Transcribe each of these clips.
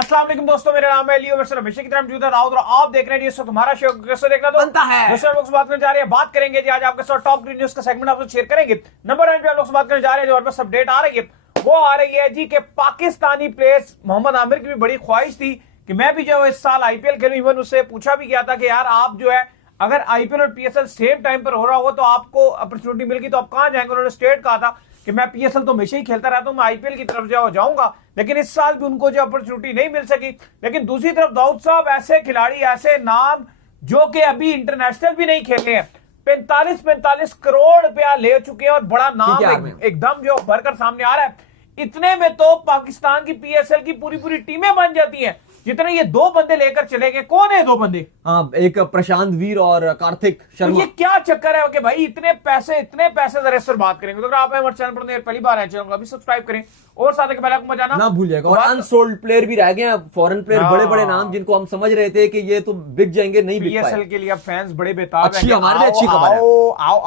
अस्सलाम वालेकुम दोस्तों, मेरा नाम है लियो मिस्टर हमेशा की तरह मौजूद है दाऊद और आप देख रहे हैं ये तुम्हारा शो कैसे देखना तो बनता है। दूसरे लोग से बात करने जा रहे हैं, बात करेंगे जी आज आपके साथ टॉप ग्रीन न्यूज का सेगमेंट आपसे शेयर करेंगे। नंबर 1 पे आप लोग से बात करने जा रहे हैं, जो और बस अपडेट आ रही है वो आ रही है जी कि पाकिस्तानी प्लेयर्स मोहम्मद आमिर की भी बड़ी ख्वाहिश थी कि मैं भी जो इस साल आईपीएल खेलूं। इवन उससे पूछा भी गया था कि यार आप जो है अगर आईपीएल और पीएसएल सेम टाइम पर हो रहा हो तो आपको अपॉर्चुनिटी मिलेगी तो आप कहां जाएंगे। उन्होंने स्टेट कहा था कि मैं पीएसएल तो हमेशा ही खेलता रहता हूं, मैं आईपीएल की तरफ जाऊंगा, लेकिन इस साल भी उनको जो अपॉर्चुनिटी नहीं मिल सकी। लेकिन दूसरी तरफ दाऊद साहब ऐसे खिलाड़ी, ऐसे नाम जो कि अभी इंटरनेशनल भी नहीं खेले हैं, 45 करोड़ रुपया ले चुके हैं और बड़ा नाम एकदम जो भरकर सामने आ रहा है। इतने में तो पाकिस्तान की पीएसएल की पूरी टीमें बन जाती हैं। जितने ये दो बंदे लेकर चले गए, कौन है दो बंदे? हाँ, एक प्रशांत वीर और कार्तिक शर्मा। तो ये क्या चक्कर है कि भाई इतने पैसे जरा इस पर बात करेंगे। तो अगर आप हमारे चैनल पर पहली बार आए, चैनल को अभी सब्सक्राइब करें और साथ के बेल आइकन बजाना ना भूल जाएगा। और अनसोल्ड प्लेयर भी रह गए हैं, फॉरेन प्लेयर, बड़े बड़े नाम जिनको हम समझ रहे थे कि ये तो बिक जाएंगे, नहीं बिक पाए। पीएसएल के लिए अब फैंस बड़े बेताब हैं। अच्छी हमारे लिए अच्छी खबर है।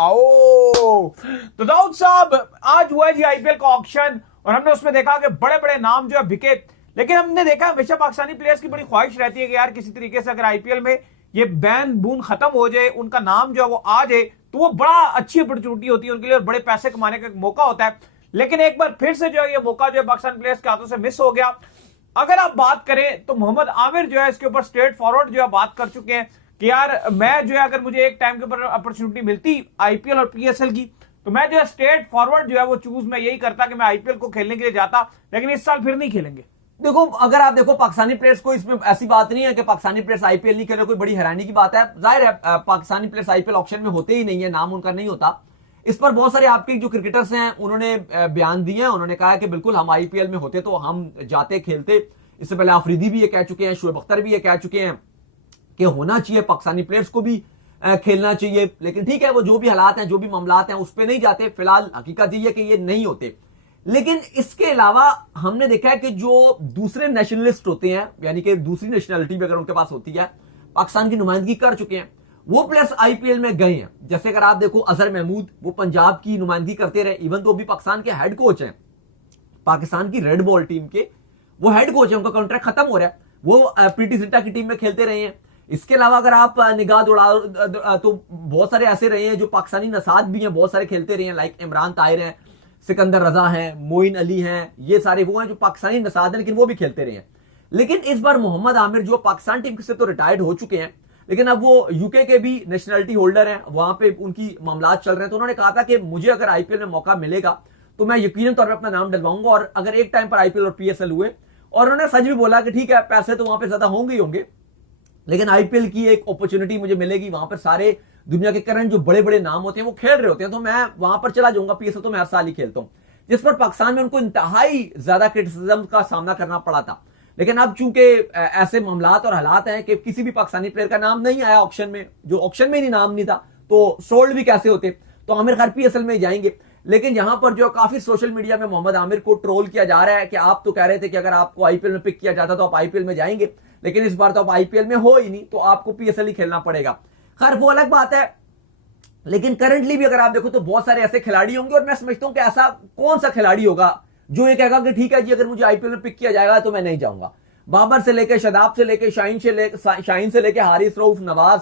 आओ। तो दाऊद साहब आज हुआ जी आईपीएल का ऑक्शन और हमने उसमें देखा कि बड़े बड़े नाम जो है बिके। लेकिन हमने देखा हमेशा पाकिस्तानी प्लेयर्स की बड़ी ख्वाहिश रहती है कि यार किसी तरीके से अगर आईपीएल में ये बैन बून खत्म हो जाए, उनका नाम जो है वो आ जाए, तो वो बड़ा अच्छी अपॉर्चुनिटी होती है उनके लिए और बड़े पैसे कमाने का मौका होता है। लेकिन एक बार फिर से जो है ये मौका जो है पाकिस्तान प्लेयर्स के हाथों से मिस हो गया। अगर आप बात करें तो मोहम्मद आमिर जो है इसके ऊपर स्ट्रेट फॉरवर्ड जो है बात कर चुके हैं कि यार मैं जो है अगर मुझे एक टाइम के ऊपर अपॉर्चुनिटी मिलती आईपीएल और पीएसएल की तो मैं जो है स्ट्रेट फॉरवर्ड जो है वो चूज मैं यही करता कि मैं आईपीएल को खेलने के लिए जाता, लेकिन इस साल फिर नहीं खेलेंगे। देखो, अगर आप देखो पाकिस्तानी प्लेयर्स को, इसमें ऐसी बात नहीं है कि पाकिस्तानी प्लेयर्स आईपीएल नहीं खेले, कोई बड़ी हैरानी की बात है। जाहिर है पाकिस्तानी प्लेयर्स आईपीएल ऑक्शन में होते ही नहीं है, नाम उनका नहीं होता। इस पर बहुत सारे आपके जो क्रिकेटर्स हैं उन्होंने बयान दिए हैं। उन्होंने कहा कि बिल्कुल हम आईपीएल में होते तो हम जाते खेलते। इससे पहले आफरीदी भी ये कह चुके हैं, शुएब अख्तर भी ये कह चुके हैं कि होना चाहिए, पाकिस्तानी प्लेयर्स को भी खेलना चाहिए। लेकिन ठीक है, वो जो भी हालात हैं, जो भी मामलात हैं, उस पर नहीं जाते। फिलहाल हकीकत ये है कि ये नहीं होते। लेकिन इसके अलावा हमने देखा है कि जो दूसरे नेशनलिस्ट होते हैं, यानी कि दूसरी नेशनलिटी भी अगर उनके पास होती है, पाकिस्तान की नुमाइंदगी कर चुके हैं, वो प्लेयर्स आईपीएल में गए हैं। जैसे अगर आप देखो अजहर महमूद, वो पंजाब की नुमाइंदगी करते रहे, इवन तो अभी पाकिस्तान के हेड कोच हैं, पाकिस्तान की रेड बॉल टीम के वो हेड कोच है, उनका कॉन्ट्रैक्ट खत्म हो रहा है, वो प्रीति जिंटा की टीम में खेलते रहे हैं। इसके अलावा अगर आप निगाह दौड़ा तो बहुत सारे ऐसे रहे हैं जो पाकिस्तानी नसाद भी हैं, बहुत सारे खेलते रहे हैं, लाइक इमरान ताहिर हैं, सिकंदर रजा हैं, मोइन अली हैं, ये सारे वो हैं जो पाकिस्तानी नसाद हैं, लेकिन वो भी खेलते रहे हैं। लेकिन इस बार मोहम्मद आमिर जो पाकिस्तान टीम से तो रिटायर्ड हो चुके हैं, लेकिन अब वो यूके के भी नेशनलिटी होल्डर हैं, वहां पे उनकी मामलात चल रहे हैं। तो उन्होंने कहा था कि मुझे अगर आईपीएल में मौका मिलेगा तो मैं यकीनन तौर पर अपना नाम डलवाऊंगा। और अगर एक टाइम पर आईपीएल और पीएसएल हुए, और उन्होंने सच भी बोला कि ठीक है पैसे तो वहां पर ज्यादा होंगे ही होंगे, लेकिन आईपीएल की एक अपॉर्चुनिटी मुझे मिलेगी, वहां पर सारे दुनिया के करंट जो बड़े बड़े नाम होते हैं वो खेल रहे होते हैं, तो मैं वहां पर चला जाऊंगा। पीएसएल तो मैं हर साल ही खेलता हूं, जिस पर पाकिस्तान में उनको इंतहाई ज्यादा क्रिटिसिज्म का सामना करना पड़ा था। लेकिन अब चूंकि ऐसे मामलात और हालात हैं कि किसी भी पाकिस्तानी प्लेयर का नाम नहीं आया ऑक्शन में, जो ऑक्शन में ही नाम नहीं था, तो सोल्ड भी कैसे होते, तो आमिर खैर पीएसएल में जाएंगे। लेकिन यहां पर जो काफी सोशल मीडिया में मोहम्मद आमिर को ट्रोल किया जा रहा है कि आप तो कह रहे थे कि अगर आपको आईपीएल में पिक किया जाता तो आप आईपीएल में जाएंगे, लेकिन इस बार तो आप आईपीएल में हो ही नहीं, तो आपको पीएसएल ही खेलना पड़ेगा। खैर वो अलग बात है। लेकिन करंटली भी अगर आप देखो तो बहुत सारे ऐसे खिलाड़ी होंगे, और मैं समझता हूं कि ऐसा कौन सा खिलाड़ी होगा जो ये कहेगा कि ठीक है जी अगर मुझे आईपीएल में पिक किया जाएगा तो मैं नहीं जाऊंगा। बाबर से लेके शादाब से लेके शाहीन से लेके हारिस रऊफ नवाज,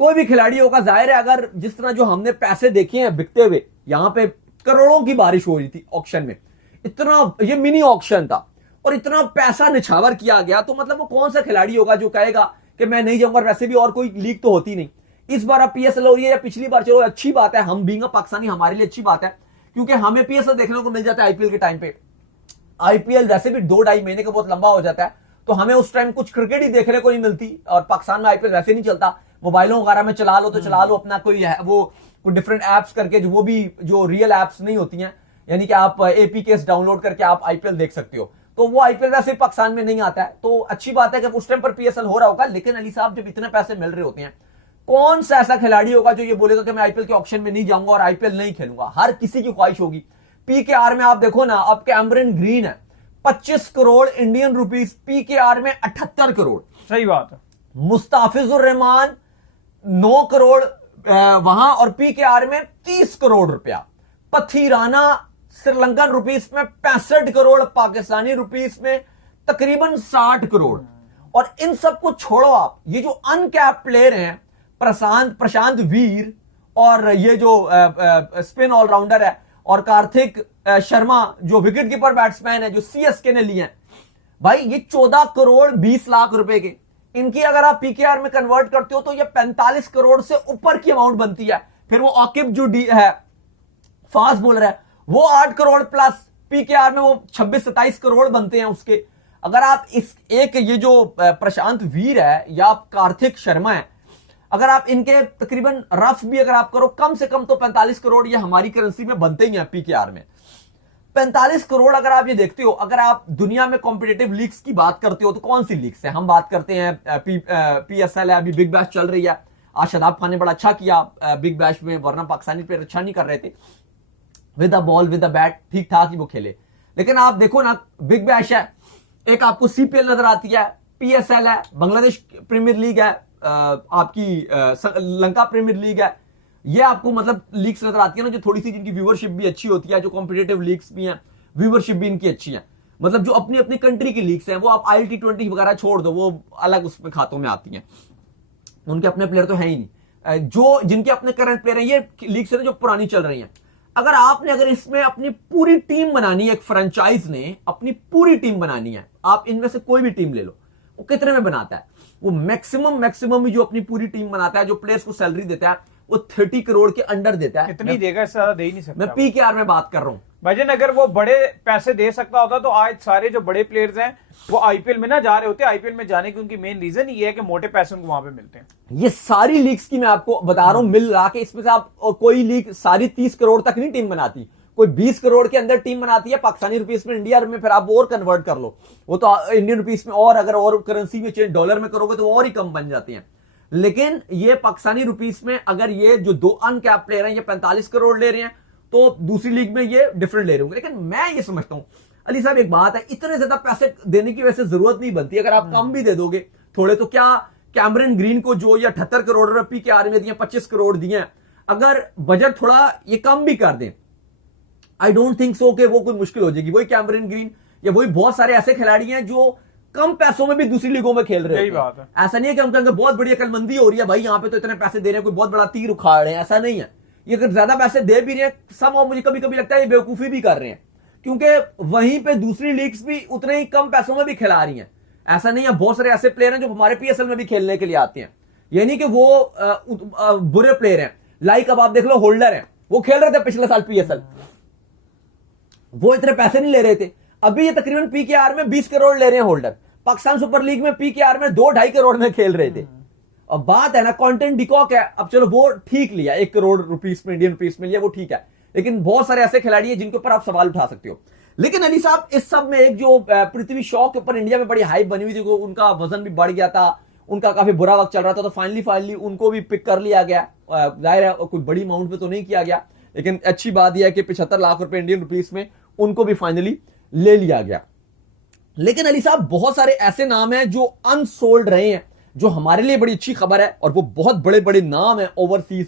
कोई भी खिलाड़ी होगा। जाहिर है अगर जिस तरह जो हमने पैसे देखे हैं बिकते हुए, यहां पे करोड़ों की बारिश हो रही थी ऑक्शन में, इतना ये मिनी ऑक्शन था और इतना पैसा निछावर किया गया, तो मतलब वो कौन सा खिलाड़ी होगा जो कहेगा कि मैं नहीं जाऊंगा। वैसे भी और कोई लीग तो होती नहीं। इस बार अब पीएसएल हो रही है, या पिछली बार, चलो अच्छी बात है, हम बीइंग पाकिस्तानी हमारे लिए अच्छी बात है, क्योंकि हमें पीएसएल देखने को मिल जाता है आईपीएल के टाइम पे। आईपीएल वैसे भी 2-2.5 महीने का बहुत लंबा हो जाता है, तो हमें उस टाइम कुछ क्रिकेट ही देखने को नहीं मिलती। और पाकिस्तान में आईपीएल वैसे नहीं चलता, मोबाइलों वगैरह में चला लो तो चला लो अपना कोई वो डिफरेंट एप्स करके, वो भी जो रियल एप्स नहीं होती हैं, यानी कि आप एपीकेस डाउनलोड करके आप आईपीएल देख सकते हो। तो वो आईपीएल वैसे पाकिस्तान में नहीं आता है, तो अच्छी बात है कि उस टाइम पर पीएसएल हो रहा होगा। लेकिन अली साहब जब इतने पैसे मिल रहे होते हैं, कौन सा ऐसा खिलाड़ी होगा जो ये बोलेगा कि मैं आईपीएल के ऑक्शन में नहीं जाऊंगा और आईपीएल नहीं खेलूंगा। हर किसी की ख्वाहिश होगी। पीकेआर में आप देखो ना, अब कैमरन ग्रीन है 25 करोड़ इंडियन रुपीस, पीकेआर में 78 करोड़। सही बात है। मुस्ताफिजुर रहमान 9 करोड़ वहां, और पीकेआर में 30 करोड़ रुपया। पथीराना श्रीलंकन रुपीस में 65 करोड़, पाकिस्तानी रुपीस में तकरीबन 60 करोड़। और इन सबको छोड़ो आप, ये जो अनकैप प्लेयर हैं प्रशांत वीर और ये जो स्पिन ऑलराउंडर है और कार्तिक शर्मा जो विकेट कीपर बैट्समैन है जो सीएसके ने लिए हैं, भाई ये 14 करोड़ 20 लाख रुपए के, इनकी अगर आप पीकेआर में कन्वर्ट करते हो तो ये 45 करोड़ से ऊपर की अमाउंट बनती है। फिर वो आकिब जो है फास्ट बॉलर है वो 8 करोड़ प्लस, पीकेआर में वो 26-27 करोड़ बनते हैं उसके। अगर आप इस एक ये जो प्रशांत वीर है या कार्तिक शर्मा है, अगर आप इनके तकरीबन रफ भी अगर आप करो कम से कम तो 45 करोड़ ये हमारी करेंसी में बनते ही हैं पीकेआर में। 45 करोड़ अगर आप ये देखते हो, अगर आप दुनिया में कॉम्पिटिटिव लीग्स की बात करते हो तो कौन सी लीग्स है? हम बात करते हैं पीएसएल है, अभी बिग बैश चल रही है। आज शादाब खान ने बड़ा अच्छा किया बिग बैश में, वरना पाकिस्तानी प्लेयर अच्छा नहीं कर रहे थे। With the ball with the bat ठीक ठाक ही वो खेले। लेकिन आप देखो ना, बिग बैश है, एक आपको सीपीएल नजर आती है, पीएसएल है, बांग्लादेश प्रीमियर लीग है, आपकी लंका प्रीमियर लीग है, ये आपको मतलब लीग्स नजर आती है ना जो थोड़ी सी जिनकी व्यूअरशिप भी अच्छी होती है, जो कॉम्पिटिटिव लीग्स भी हैं, व्यूअरशिप भी इनकी अच्छी है। मतलब जो अपनी अपनी कंट्री की लीग्स हैं, वो आप ILT20 वगैरह छोड़ दो, वो अलग उसमें खातों में आती हैं, उनके अपने प्लेयर तो है ही नहीं। जो जिनके अपने करंट प्लेयर हैं, ये लीग्स है जो पुरानी चल रही हैं। अगर इसमें अपनी पूरी टीम बनानी है, एक फ्रेंचाइज ने अपनी पूरी टीम बनानी है, आप इनमें से कोई भी टीम ले लो, वो कितने में बनाता है? वो मैक्सिमम जो अपनी पूरी टीम बनाता है, जो प्लेयर्स को सैलरी देता है, वो 30 करोड़ के अंडर देता है। कितनी देगा? इससे ज्यादा दे ही नहीं सकता। मैं पीकेआर में बात कर रहा हूं भाईजान। अगर वो बड़े पैसे दे सकता होता तो आज सारे जो बड़े प्लेयर्स हैं वो आईपीएल में ना जा रहे होते। आईपीएल में जाने की उनकी मेन रीजन ये है कि मोटे पैसे उनको वहां पे मिलते हैं। ये सारी लीग्स की मैं आपको बता रहा हूं, मिल रहा के इसमें से आप कोई लीग सारी 30 करोड़ तक नहीं टीम बनाती, कोई 20 करोड़ के अंदर टीम बनाती है पाकिस्तानी रुपीस में। इंडिया में फिर आप और कन्वर्ट कर लो, वो तो इंडियन रुपीस में, और अगर और करेंसी में चेंज डॉलर में करोगे तो और ही कम बन जाती हैं। लेकिन ये पाकिस्तानी रुपीस में अगर ये जो दो अनकैप प्लेयर हैं ये 45 करोड़ ले रहे हैं, तो दूसरी लीग में ये डिफरेंट ले रहे होंगे। लेकिन मैं ये समझता हूं अली साहब, एक बात है, इतने ज्यादा पैसे देने की वैसे जरूरत नहीं बनती। अगर आप कम भी दे दोगे थोड़े, तो क्या कैमरन ग्रीन को जो ये 78 करोड़ रुपए के आर में दिए, 25 करोड़ दिए, अगर बजट थोड़ा ये कम भी कर दें, आई डोंट थिंक सो कि वो कोई मुश्किल हो जाएगी। वही कैमरन ग्रीन या वही बहुत सारे ऐसे खिलाड़ी हैं जो कम पैसों में भी दूसरी लीगों में खेल रहे हैं। ऐसा नहीं है कि हम कहेंगे बहुत बड़ी अकलमंदी हो रही है, भाई यहाँ पे तो इतने पैसे दे रहे हैं, कोई बहुत बड़ा तीर उखाड़ रहे हैं, ऐसा नहीं है। ये अगर ज्यादा पैसे दे भी रहे हैं, सब मुझे कभी कभी लगता है ये बेवकूफी भी कर रहे हैं, क्योंकि वहीं पे दूसरी लीग्स भी उतने ही कम पैसों में भी खिला रही हैं। ऐसा नहीं है, बहुत सारे ऐसे प्लेयर हैं जो हमारे पीएसएल में भी खेलने के लिए आते हैं, ये नहीं कि वो बुरे प्लेयर हैं। लाइक अब आप देख लो, होल्डर है, वो खेल रहे थे पिछले साल पीएसएल, वो इतने पैसे नहीं ले रहे थे। अभी ये तकरीबन पीकेआर में 20 करोड़ ले रहे हैं होल्डर। पाकिस्तान सुपर लीग में पीकेआर में 2-2.5 करोड़ में खेल रहे थे। और बात है ना, कंटेंट डिकॉक है, अब चलो वो ठीक लिया, 1 करोड़ रुपीस में इंडियन रुपीस में लिया, वो ठीक है। लेकिन बहुत सारे ऐसे खिलाड़ी हैं जिनके ऊपर आप सवाल उठा सकते हो। लेकिन अली साहब, इस सब में एक जो पृथ्वी शॉ के ऊपर इंडिया में बड़ी हाइप बनी हुई थी, उनका वजन भी बढ़ गया था, उनका काफी बुरा वक्त चल रहा था, तो फाइनली उनको भी पिक कर लिया गया। जाहिर है कोई बड़ी अमाउंट पे तो नहीं किया गया, लेकिन अच्छी बात यह है कि 75 लाख रुपए इंडियन रुपीस में उनको भी फाइनली ले लिया गया। लेकिन अली साहब, बहुत सारे ऐसे नाम हैं जो अनसोल्ड रहे हैं, जो हमारे लिए बड़ी अच्छी खबर है, और वो बहुत बड़े बड़े नाम हैं ओवरसीज,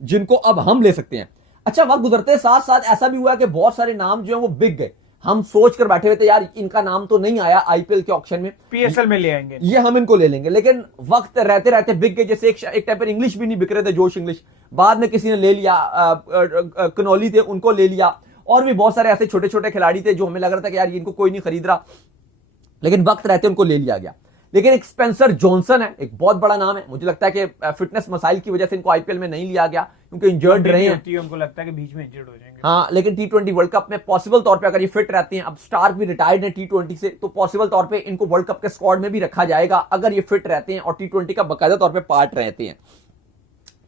जिनको अब हम ले सकते हैं। अच्छा, वक्त गुजरते साथ साथ ऐसा भी हुआ कि बहुत सारे नाम जो है वो बिक गए। हम सोच कर बैठे हुए थे यार इनका नाम तो नहीं आया आईपीएल के ऑक्शन में, पीएसएल में ले आएंगे, ये हम इनको ले लेंगे, लेकिन वक्त रहते रहते बिक गए। जैसे एक टाइम पर इंग्लिश भी नहीं बिक रहे थे, जोश इंग्लिश, बाद में किसी ने ले लिया, कनौली थे उनको ले लिया, और भी बहुत सारे ऐसे छोटे छोटे खिलाड़ी थे जो हमें लग रहा था कि यार इनको कोई नहीं खरीद रहा, लेकिन वक्त रहते उनको ले लिया गया। लेकिन एक स्पेंसर जॉनसन है, एक बहुत बड़ा नाम है, मुझे लगता है कि फिटनेस मसाइल की वजह से इनको आईपीएल में नहीं लिया गया, क्योंकि इंजर्ड रहे हैं, उनको लगता है कि बीच में इंजर्ड हो जाएंगे। हाँ, लेकिन T20 वर्ल्ड कप में पॉसिबल तौर पे अगर ये फिट रहते हैं, अब स्टार्क भी रिटायर्ड है T20 से, तो पॉसिबल तौर पे इनको वर्ल्ड कप के स्क्वाड में भी रखा जाएगा अगर ये फिट रहते हैं और T20 का बाकायदा तौर पे पार्ट रहते हैं।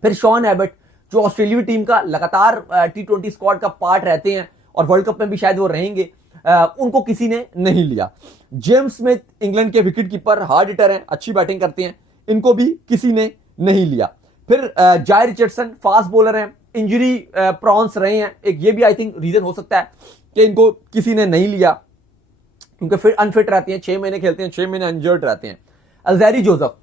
फिर शॉन एबट, जो ऑस्ट्रेलियाई टीम का लगातार T20 स्क्वाड का पार्ट रहते हैं और वर्ल्ड कप में भी शायद वो रहेंगे, उनको किसी ने नहीं लिया। जेम्स स्मिथ, इंग्लैंड के विकेट कीपर, हार्ड हिटर हैं, अच्छी बैटिंग करते हैं, इनको भी किसी ने नहीं लिया। फिर जाय रिचर्डसन, फास्ट बॉलर हैं, इंजरी प्रॉन्स रहे हैं, एक ये भी आई थिंक रीजन हो सकता है कि इनको किसी ने नहीं लिया, क्योंकि फिर अनफिट रहते हैं, 6 महीने खेलते हैं, 6 महीने इंजर्ड रहते हैं। अल्जैरी जोसेफ,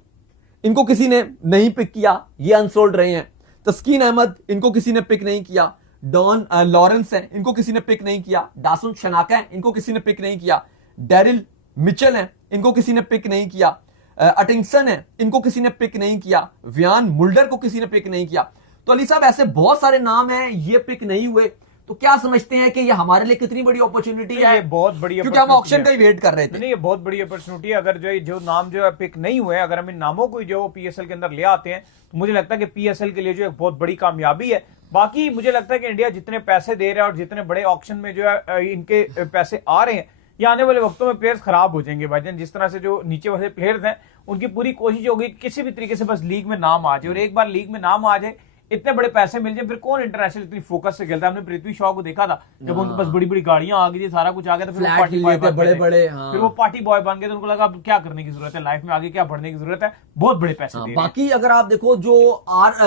इनको किसी ने नहीं पिक किया, ये अनसोल्ड रहे हैं। तस्कीन अहमद, इनको किसी ने पिक नहीं किया। डॉन लॉरेंस है, इनको किसी ने पिक नहीं किया। दासुन शनाका है, इनको किसी ने पिक नहीं किया। डेरिल मिचेल हैं, इनको किसी ने पिक नहीं किया, अटिंगसन है, इनको किसी ने पिक नहीं किया, व्यान मुल्डर को किसी ने पिक नहीं किया। तो अली साहब ऐसे बहुत सारे नाम हैं, ये पिक नहीं हुए। तो क्या समझते हैं कि ये हमारे लिए कितनी बड़ी अपॉर्चुनिटी है? ये बहुत बड़ी, क्योंकि हम ऑक्शन का ही वेट कर रहे थे। नहीं, ये बहुत बड़ी अपॉर्चुनिटी है। अगर जो नाम जो है पिक नहीं हुए, अगर हम इन नामों को जो पीएसएल के अंदर ले आते हैं, तो मुझे लगता है कि पीएसएल के लिए जो एक बहुत बड़ी कामयाबी है। बाकी मुझे लगता है कि इंडिया जितने पैसे दे रहा है और जितने बड़े ऑक्शन में जो है इनके पैसे आ रहे हैं, ये आने वाले वक्तों में प्लेयर्स खराब हो जाएंगे भाईजान। जिस तरह से जो नीचे वाले प्लेयर्स हैं, उनकी पूरी कोशिश होगी किसी भी तरीके से बस लीग में नाम आ जाए, और एक बार लीग में नाम आ जाए, इतने बड़े पैसे मिल जाए, फिर कौन इंटरनेशनल इतनी फोकस से खेलता है। हमने पृथ्वी शॉ को देखा था, जब उनके पास बड़ी बड़ी गाड़ियां आ गई थी, सारा कुछ आ गया था, फिर वो पार्टी बॉय फिर वो पार्टी बॉय बन गए, तो उनको लगा अब क्या करने की जरूरत है लाइफ में, आगे क्या बढ़ने की जरूरत है, बहुत बड़े पैसे दे। बाकी अगर आप देखो जो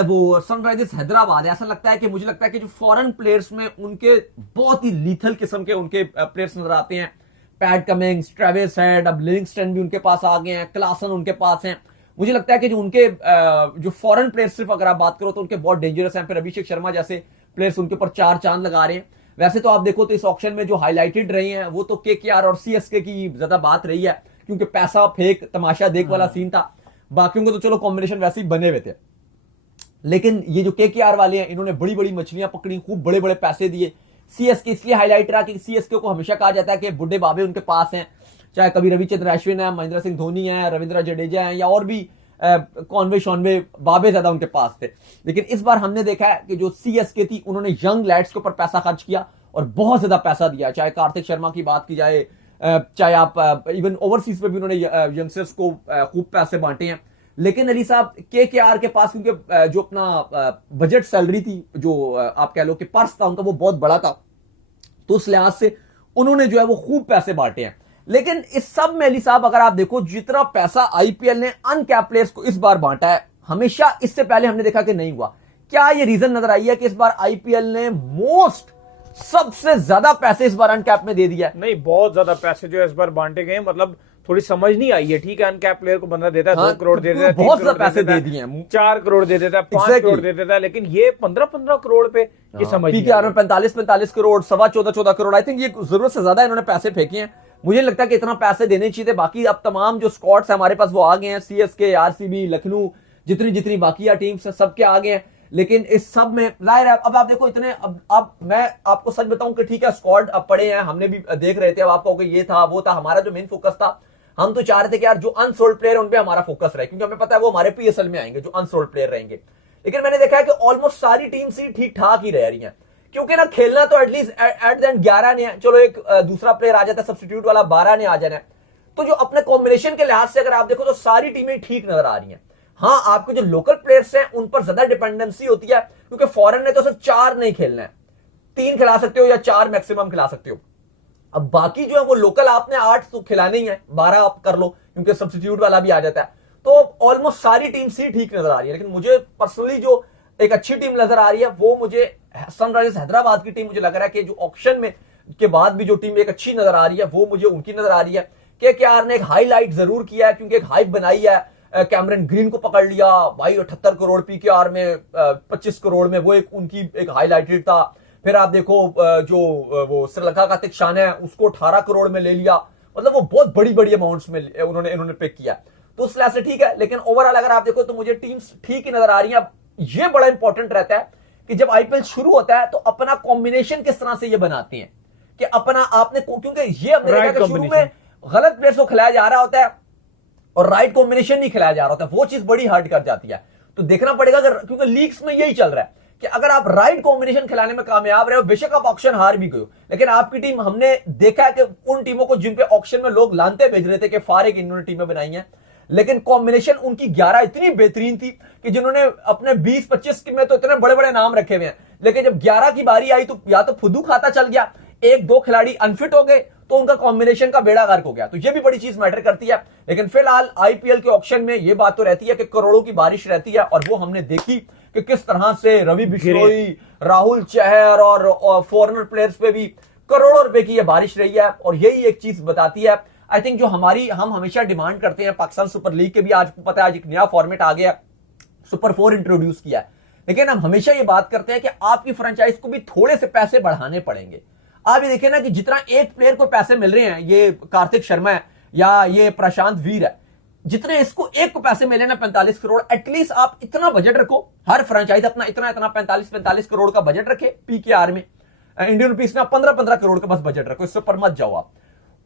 वो सनराइजर्स हैदराबाद है, ऐसा लगता है कि मुझे लगता है कि जो फॉरेन प्लेयर्स में उनके बहुत ही लीथल किस्म के उनके प्लेयर्स नजर आते हैं। पैट कमिंग्स, ट्रेविस हेड, अब लिविंगस्टन भी उनके पास आ गए हैं, क्लासन उनके पास हैं। मुझे लगता है कि जो उनके जो फॉरेन प्लेयर्स सिर्फ अगर आप बात करो तो उनके बहुत डेंजरस हैं। फिर अभिषेक शर्मा जैसे प्लेयर्स उनके ऊपर 4 चांद लगा रहे हैं। वैसे तो आप देखो तो इस ऑक्शन में जो हाईलाइटेड रहे हैं वो तो केकेआर और सीएसके की ज्यादा बात रही है, क्योंकि पैसा फेक तमाशा देख वाला सीन था। बाकियों को तो चलो कॉम्बिनेशन वैसे ही बने हुए थे, लेकिन ये जो केकेआर वाले हैं, इन्होंने बड़ी बड़ी मछलियां पकड़ी, खूब बड़े बड़े पैसे दिए। सीएसके इसलिए हाईलाइट रहा कि सीएसके को हमेशा कहा जाता है कि बुढ़े बाबे उनके पास हैं, चाहे कभी रविचंद्र अश्विन है, महेंद्र सिंह धोनी है, रविंद्र जडेजा है, या और भी कॉनवे शॉनवे बाबे ज्यादा उनके पास थे। लेकिन इस बार हमने देखा है कि जो सीएसके थी, उन्होंने यंग लैड्स के ऊपर पैसा खर्च किया और बहुत ज्यादा पैसा दिया। चाहे कार्तिक शर्मा की बात की जाए, चाहे आप इवन ओवरसीज पे भी उन्होंने यंगस्टर्स को खूब पैसे बांटे हैं। लेकिन अली साहब केकेआर के पास, क्योंकि जो अपना बजट सैलरी थी, जो आप कह लो कि पर्स था उनका, वो बहुत बड़ा था, तो उस लिहाज से उन्होंने जो है वो खूब पैसे बांटे हैं। लेकिन इस सब में अली साहब अगर आप देखो, जितना पैसा आईपीएल ने अनकैप प्लेयर्स को इस बार बांटा है, हमेशा इससे पहले हमने देखा कि नहीं हुआ। क्या ये रीजन नजर आई है कि इस बार आईपीएल ने सबसे ज्यादा पैसे इस बार अनकैप में दे दिया? नहीं, बहुत ज्यादा पैसे जो इस बार बांटे गए, मतलब थोड़ी समझ नहीं आई है। ठीक है, अनकैप प्लेयर को बंदा देता है 2 करोड़ दे देता है, बहुत ज्यादा पैसे दे दिए हैं, 4 करोड़ दे देता है, 5 करोड़ दे देता है, लेकिन ये 15-15 करोड़ पे ये समझ नहीं। पीकेआर में 45-45 करोड़, 14.25 करोड़, आई थिंक ये जरूरत से ज्यादा इन्होंने पैसे फेंके हैं। मुझे लगता है कि इतना पैसे देने चाहिए थे। बाकी अब तमाम जो स्क्वाड्स है हमारे पास वो आ गए हैं, सीएसके, आरसीबी, लखनऊ, जितनी बाकी टीम्स है सबके आ गए हैं। लेकिन इस सब में जाहिर है, अब आप देखो इतने, अब मैं आपको सच बताऊं कि ठीक है स्क्वाड अब पड़े हैं, हमने भी देख रहे थे, अब आपको कि ये था वो था, हमारा जो मेन फोकस था, हम तो चाह रहे थे कि यार जो अनसोल्ड प्लेयर है उन पे हमारा फोकस रहे, क्योंकि हमें पता है वो हमारे पीएसएल में आएंगे जो अनसोल्ड प्लेयर रहेंगे। लेकिन मैंने देखा है कि ऑलमोस्ट सारी टीम्स ही ठीक ठाक ही रह रही हैं, क्योंकि ना खेलना तो एटलीस्ट एट द एंड 11 ने है, चलो एक दूसरा प्लेयर आ जाता है सब्स्टिट्यूट वाला, 12 ने आ जाना है। तो जो अपने कॉम्बिनेशन के लिहाज से अगर आप देखो तो सारी टीमें ठीक नजर आ रही हैं। हाँ, आपके जो लोकल प्लेयर्स हैं उन पर ज्यादा डिपेंडेंसी होती है, क्योंकि फॉरेन ने तो सिर्फ 4 नहीं खेलना है, 3 खिला सकते हो या 4 मैक्सिमम खिला सकते हो। अब बाकी जो है वो लोकल आपने 8 तो खिलाने ही है, 12 आप कर लो, क्योंकि सब्स्टिट्यूट वाला भी आ जाता है। तो ऑलमोस्ट सारी टीम ही ठीक नजर आ रही है। लेकिन मुझे पर्सनली जो एक अच्छी टीम नजर आ रही है वो मुझे सनराइजर्स हैदराबाद की टीम, मुझे लग रहा है कि जो ऑक्शन में के बाद भी जो टीम एक अच्छी नजर आ रही है वो मुझे उनकी नजर आ रही है। केकेआर ने एक हाईलाइट जरूर किया है, क्योंकि एक हाइप बनाई है, कैमरन ग्रीन को पकड़ लिया भाई, 78 करोड़ पीकेआर में, 25 करोड़ में, वो एक उनकी एक हाईलाइटेड था। फिर आप देखो जो वो श्रीलंका का तिक्षान है उसको 18 करोड़ में ले लिया, मतलब वो बहुत बड़ी बड़ी अमाउंट्स में इन्होंने पिक किया। तो उस लिहाज से ठीक है, लेकिन ओवरऑल अगर आप देखो तो मुझे टीम्स ठीक ही नजर आ रही है। अब ये बड़ा इंपॉर्टेंट रहता है कि जब आईपीएल शुरू होता है तो अपना कॉम्बिनेशन किस तरह से ये बनाते हैं कि अपना आपने, क्योंकि ये हमने देखा कि शुरू में गलत प्लेयर्स को खिलाया जा रहा होता है और राइट कॉम्बिनेशन नहीं खिलाया जा रहा होता है, वो चीज बड़ी हर्ट कर जाती है। तो देखना पड़ेगा अगर, क्योंकि लीग्स में यही चल रहा है कि अगर आप राइट कॉम्बिनेशन खिलाने में कामयाब रहे हो, बेशक आप ऑक्शन हार भी गए हो, लेकिन आपकी टीम, हमने देखा है कि उन टीमों को जिन पे ऑक्शन में लोग लानते भेज रहे थे कि फारिग इन्होंने टीमें बनाई हैं, लेकिन कॉम्बिनेशन उनकी 11 इतनी बेहतरीन थी कि जिन्होंने अपने 20-25 में तो इतने बड़े बड़े नाम रखे हुए हैं, लेकिन जब 11 की बारी आई तो या तो फुदू खाता चल गया, 1-2 खिलाड़ी अनफिट हो गए, तो उनका कॉम्बिनेशन का बेड़ा गर्क हो गया। तो ये भी बड़ी चीज मैटर करती है। लेकिन फिलहाल आईपीएल के ऑक्शन में ये बात तो रहती है कि करोड़ों की बारिश रहती है, और वो हमने देखी कि किस तरह से रवि बिश्नोई, राहुल चहर और फॉरेनर प्लेयर्स पे भी करोड़ों रुपए की ये बारिश रही है। और यही एक चीज बताती है, आई थिंक, जो हम हमेशा डिमांड करते हैं पाकिस्तान सुपर लीग के भी, आज पता है आज एक नया फॉर्मेट आ गया, सुपर 4 इंट्रोड्यूस किया है, लेकिन हम हमेशा ये बात करते हैं कि आपकी फ्रेंचाइज को भी थोड़े से पैसे बढ़ाने पड़ेंगे। आप ये देखिए ना कि जितना एक प्लेयर को पैसे मिल रहे हैं, ये कार्तिक शर्मा है, या ये प्रशांत वीर है, जितने इसको एक को पैसे मिले ना 45 करोड़, एटलीस्ट आप इतना बजट रखो, हर फ्रेंचाइज अपना इतना इतना 45 करोड़ का बजट रखे पीकेआर में, इंडियन रुपीस में 15 करोड़ का बस बजट रखो, इससे ऊपर मत जाओ आप।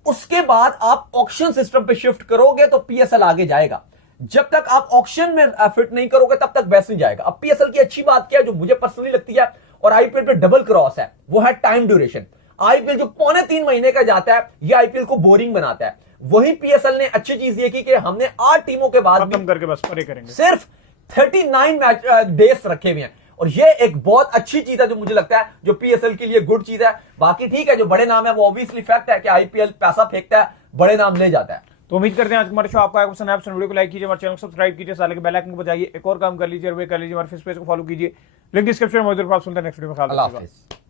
उसके बाद आप ऑक्शन सिस्टम पे शिफ्ट करोगे तो पीएसएल आगे जाएगा। जब तक आप ऑक्शन में फिट नहीं करोगे तब तक बेस्ट नहीं जाएगा। अब पीएसएल की अच्छी बात क्या है जो मुझे पर्सनली लगती है और आईपीएल पे डबल क्रॉस है, वो है टाइम ड्यूरेशन। आईपीएल जो 2.25 महीने का जाता है ये आईपीएल को बोरिंग बनाता है। वही पीएसएल ने अच्छी चीज ये की कि हमने 8 टीमों के बाद खत्म करके बस परे करेंगे, सिर्फ 39 मैच डेज रखे हुए हैं, और ये एक बहुत अच्छी चीज है जो मुझे लगता है जो पीएसएल के लिए गुड चीज है। बाकी ठीक है, जो बड़े नाम है वो ऑब्वियसली फैक्ट है कि आईपीएल पैसा फेंकता है, बड़े नाम ले जाता है। तो उम्मीद करते हैं आज हमारे शो आपको आया पसंद है। वीडियो को लाइक कीजिए, हमारे चैनल को सब्सक्राइब कीजिए, साले के बेल आइकन को बजाइए, एक और काम कर लीजिए और वे कर लीजिए, हमारे फेस पेज को फॉलो कीजिए, लिंक डिस्क्रिप्शन में मौजूद है। आप सुनते हैं नेक्स्ट वीडियो में। अल्लाह हाफिज़।